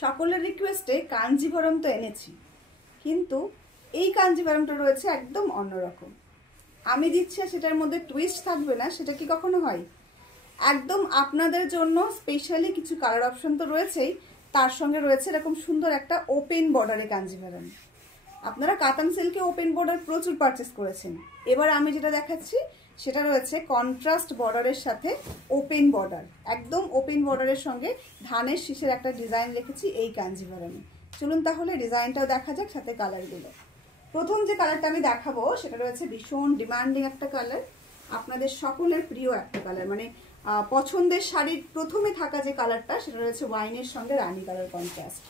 সকলের রিকোয়েস্টে কাঞ্জিভরম তো এনেছি, কিন্তু এই কাঞ্জিভরমটা রয়েছে একদম অন্যরকম। আমি দিচ্ছি সেটার মধ্যে টুইস্ট থাকবে না, সেটা কি কখনো হয়? একদম আপনাদের জন্য স্পেশালি কিছু কালার অপশন তো রয়েছেই, তার সঙ্গে রয়েছে এরকম সুন্দর একটা ওপেন বর্ডারে কাঞ্জিভরম। আপনারা কাতান সিল্কে ওপেন বর্ডার প্রচুর পারচেস করেছেন, এবার আমি যেটা দেখাচ্ছি সেটা রয়েছে কন্ট্রাস্ট বর্ডারের সাথে ওপেন বর্ডার, একদম ওপেন বর্ডারের সঙ্গে ধানের শীষের একটা ডিজাইন রেখেছি এই কাঞ্জিভরমে। চলুন তাহলে ডিজাইনটাও দেখা যাক, সাথে কালারগুলো। প্রথম যে কালারটা আমি দেখাবো সেটা রয়েছে ভীষণ ডিমান্ডিং একটা কালার, আপনাদের সকলের প্রিয় একটা কালার, মানে পছন্দের শাড়ির প্রথমে থাকা যে কালারটা সেটা রয়েছে ওয়াইনের সঙ্গে রানী কালার কন্ট্রাস্ট।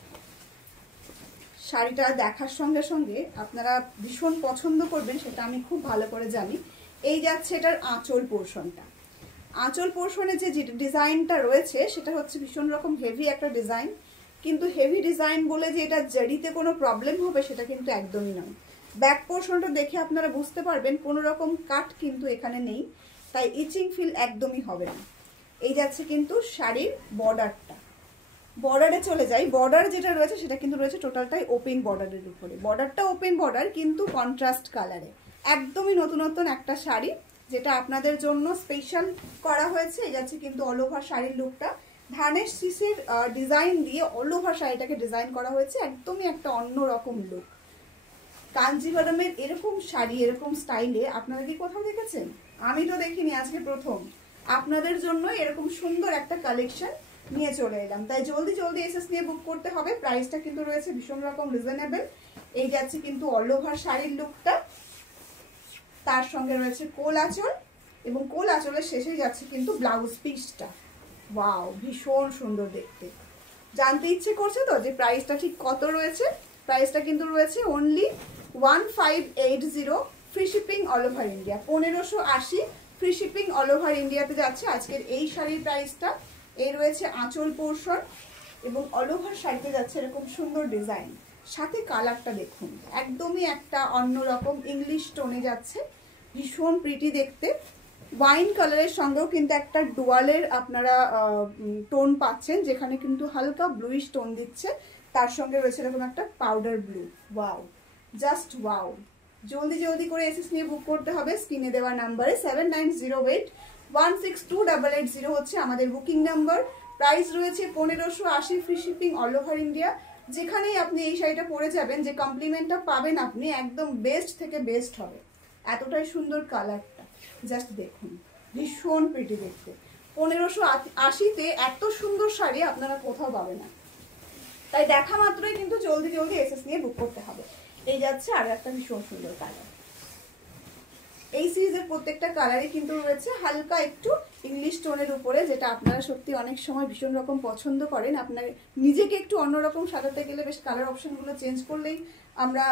শাড়িটা দেখার সঙ্গে সঙ্গে আপনারা ভীষণ পছন্দ করবেন সেটা আমি খুব ভালো করে জানি। এই যাচ্ছে এটার আঁচল পোর্শনটা। আঁচল পোর্শনে যে ডিজাইনটা রয়েছে সেটা হচ্ছে ভীষণ রকম হেভি একটা ডিজাইন, কিন্তু হেভি ডিজাইন বলে যে এটা জারিতে কোনো প্রবলেম হবে সেটা কিন্তু একদমই নয়। ব্যাক পোর্শনটা দেখে আপনারা বুঝতে পারবেন কোনো রকম কাট কিন্তু এখানে নেই, তাই ইচিং ফিল একদমই হবে না। এই যাচ্ছে কিন্তু শাড়ির বর্ডারটা। বর্ডারে চলে যাই, বর্ডার যেটা রয়েছে সেটা কিন্তু রয়েছে টোটালটাই ওপেন বর্ডারের উপরে। বর্ডারটা ওপেন বর্ডার কিন্তু কন্ট্রাস্ট কালারে, একদমই নতুন একটা শাড়ি যেটা আপনাদের জন্য স্পেশাল করা হয়েছে। এই যাচ্ছে কিন্তু অল ওভার শাড়ির লুকটা, ধানের শীষের ডিজাইন দিয়ে অল ওভার শাড়িটাকে ডিজাইন করা হয়েছে, একদমই একটা অন্যরকম লুক। কাঞ্জিভরমের এরকম শাড়ি এরকম স্টাইলে আপনারা কি কোথাও দেখেছেন? আমি তো দেখিনি, আজকে প্রথম। আপনাদের জন্য এরকম সুন্দর একটা কালেকশন নিয়ে চলে এলাম, তাই জলদি জলদি এসএস নিয়ে বুক করতে হবে। প্রাইসটা কিন্তু রয়েছে ভীষণ রকম রিজনেবল। এই যাচ্ছে কিন্তু অল ওভার শাড়ির লুকটা, তার সঙ্গে রয়েছে কোল আঁচল, এবং কোল আঁচলের শেষে যাচ্ছে কিন্তু ব্লাউজ পিসটা। ওয়াও, ভীষণ সুন্দর দেখতে। জানতে ইচ্ছে করছে তো যে প্রাইসটা ঠিক কত রয়েছে? প্রাইসটা কিন্তু রয়েছে only 1580, free shipping all over India. 1580 free shipping all over ইন্ডিয়াতে যাচ্ছে আজকের এই শাড়ির প্রাইসটা। এই রয়েছে আঁচল পোর্শন এবং অল ওভার শাড়িতে যাচ্ছে এরকম সুন্দর ডিজাইন, সাথে কালারটা দেখুন একদমই একটা অন্যরকম ইংলিশ টোনে যাচ্ছে, ভীষণ প্রিটি দেখতে। ওয়াইন কালারের সঙ্গেও কিন্তু একটা ডুয়ালের আপনারা টোন পাচ্ছেন, যেখানে কিন্তু হালকা ব্লুইশ টোন দিচ্ছে, তার সঙ্গে রয়েছে এরকম একটা powder blue. Wow, just wow. জলদি জলদি করে এসএস নিয়ে বুক করতে হবে। স্ক্রিনে দেওয়া নাম্বারে 7908162880 হচ্ছে আমাদের বুকিং নাম্বার। প্রাইস রয়েছে 1580, free shipping all over India. যেখানেই আপনি এই শাড়িটা পরে যাবেন, যে কমপ্লিমেন্টটা পাবেন আপনি একদম বেস্ট থেকে বেস্ট হবে। এতটাই সুন্দর কালারটা, জাস্ট দেখুন, ভীষণ প্রিটি দেখতে। 1580-তে এত সুন্দর শাড়ি আপনারা কোথাও পাবেন না, তাই দেখা মাত্রই কিন্তু জলদি জলদি এসএস নিয়ে বুক করতে হবে। এই যাচ্ছে আর একটা ভীষণ সুন্দর কালার। এই সিরিজের প্রত্যেকটা কালারই কিন্তু রয়েছে হালকা একটু ইংলিশ টোনের উপরে, যেটা আপনারা সত্যি অনেক সময় ভীষণ রকম পছন্দ করেন। আপনার নিজেকে একটু অন্যরকম সাজাতে গেলে বেশ কালার অপশনগুলো চেঞ্জ করলেই আমরা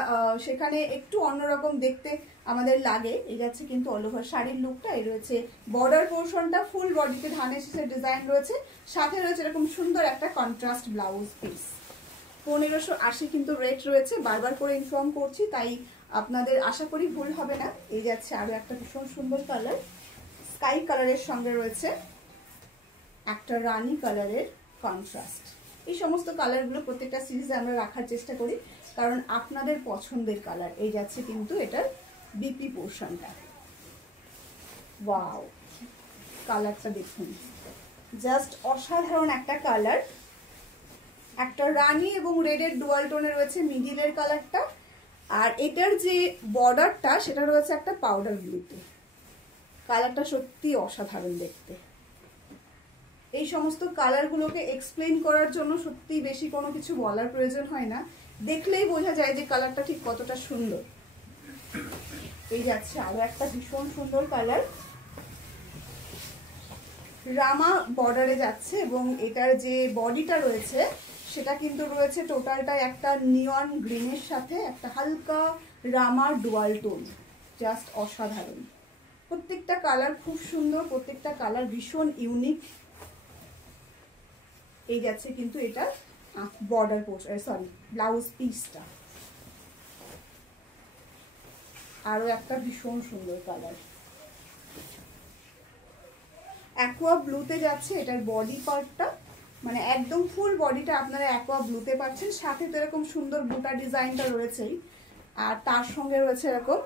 সেখানে একটু অন্যরকম দেখতে আমাদের লাগে। এই যাচ্ছে কিন্তু অল ওভার শাড়ির লুকটা। এই রয়েছে বর্ডার পোর্শনটা, ফুল বডিতে ধানের শীষের ডিজাইন রয়েছে, সাথে রয়েছে এরকম সুন্দর একটা কন্ট্রাস্ট ব্লাউজ পিস। 1580 কিন্তু রেট রয়েছে, বারবার করে ইনফর্ম করছি, তাই আপনাদের আশা করি ভুল হবে না। এই যাচ্ছে আরো একটা ভীষণ সুন্দর কালার, স্কাই কালারের সঙ্গে রয়েছে একটা রানী কালারের কন্ট্রাস্ট। এই সমস্ত কালারগুলো প্রত্যেকটা সিরিজে আমরা রাখার চেষ্টা করি, কারণ আপনাদের পছন্দের কালার। এই যাচ্ছে কিন্তু এটার বিপি পোর্শনটা। ওয়াও, কালারটা দেখুন, জাস্ট অসাধারণ একটা কালার। একটা রানী এবং রেডের ডুয়াল টোনে রয়েছে মিডিলের কালারটা, আর এটার যে বর্ডারটা সেটা রয়েছে একটা পাউডার ব্লুতে। কালারটা সত্যি অসাধারণ দেখতে। এই সমস্ত কালারগুলোকে এক্সপ্লেন করার জন্য সত্যি বেশি কোনো কিছু বলার প্রয়োজন হয় না, দেখলেই বোঝা যায় যে কালারটা ঠিক কতটা সুন্দর। এই যাচ্ছে আরো একটা ভীষণ সুন্দর কালার, রামা বর্ডারে যাচ্ছে, এবং এটার যে বডিটা রয়েছে সেটা কিন্তু রয়েছে টোটালটাই একটা নিয়ন গ্রিনের সাথে একটা হালকা রামার ডুয়াল টোন, জাস্ট অসাধারণ। প্রত্যেকটা কালার খুব সুন্দর, প্রত্যেকটা কালার ভীষণ ইউনিক। এই যাচ্ছে কিন্তু এটা বর্ডার ব্লাউজ পিসটা। আরো একটা ভীষণ সুন্দর কালার, অ্যাকোয়া ব্লুতে যাচ্ছে এটার বডি পার্টটা, মানে একদম ফুল বডিটা আপনারা অ্যাকোয়া ব্লুতে পাচ্ছেন, সাথে তো এরকম সুন্দর বুটা ডিজাইনটা রয়েছেই, আর তার সঙ্গে রয়েছে এরকম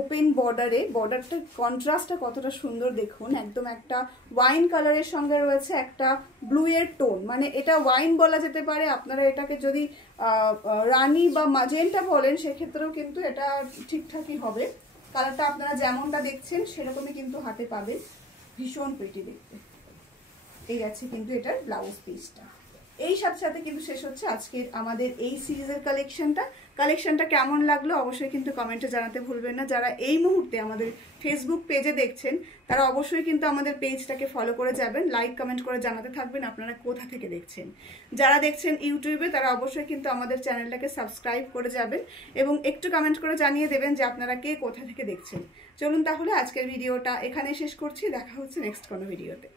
ওপেন বর্ডারে, বর্ডারটার কন্ট্রাস্টটা কতটা সুন্দর দেখুন, একদম একটা ওয়াইন কালারের সঙ্গে রয়েছে একটা ব্লু এর টোন, মানে এটা ওয়াইন বলা যেতে পারে, আপনারা এটাকে যদি রানী বা মাজেন্টা বলেন সেক্ষেত্রেও কিন্তু এটা ঠিকঠাকই হবে। কালারটা আপনারা যেমনটা দেখছেন সেরকমই কিন্তু হাতে পাবেন, ভীষণ প্রিটি দেখতে। এই আছে কিন্তু এটার ব্লাউজ পিসটা। এই সাথে সাথে কিন্তু শেষ হচ্ছে আজকের আমাদের এই সিরিজের কালেকশনটা কেমন লাগলো অবশ্যই কিন্তু কমেন্টে জানাতে ভুলবেন না। যারা এই মুহূর্তে আমাদের ফেসবুক পেজে দেখছেন তারা অবশ্যই কিন্তু আমাদের পেজটাকে ফলো করে যাবেন, লাইক কমেন্ট করে জানাতে থাকবেন আপনারা কোথা থেকে দেখছেন। যারা দেখছেন ইউটিউবে তারা অবশ্যই কিন্তু আমাদের চ্যানেলটাকে সাবস্ক্রাইব করে যাবেন এবং একটু কমেন্ট করে জানিয়ে দেবেন যে আপনারা কে কোথা থেকে দেখছেন। চলুন তাহলে আজকের ভিডিওটা এখানে শেষ করছি, দেখা হচ্ছে নেক্সট কোনো ভিডিওতে।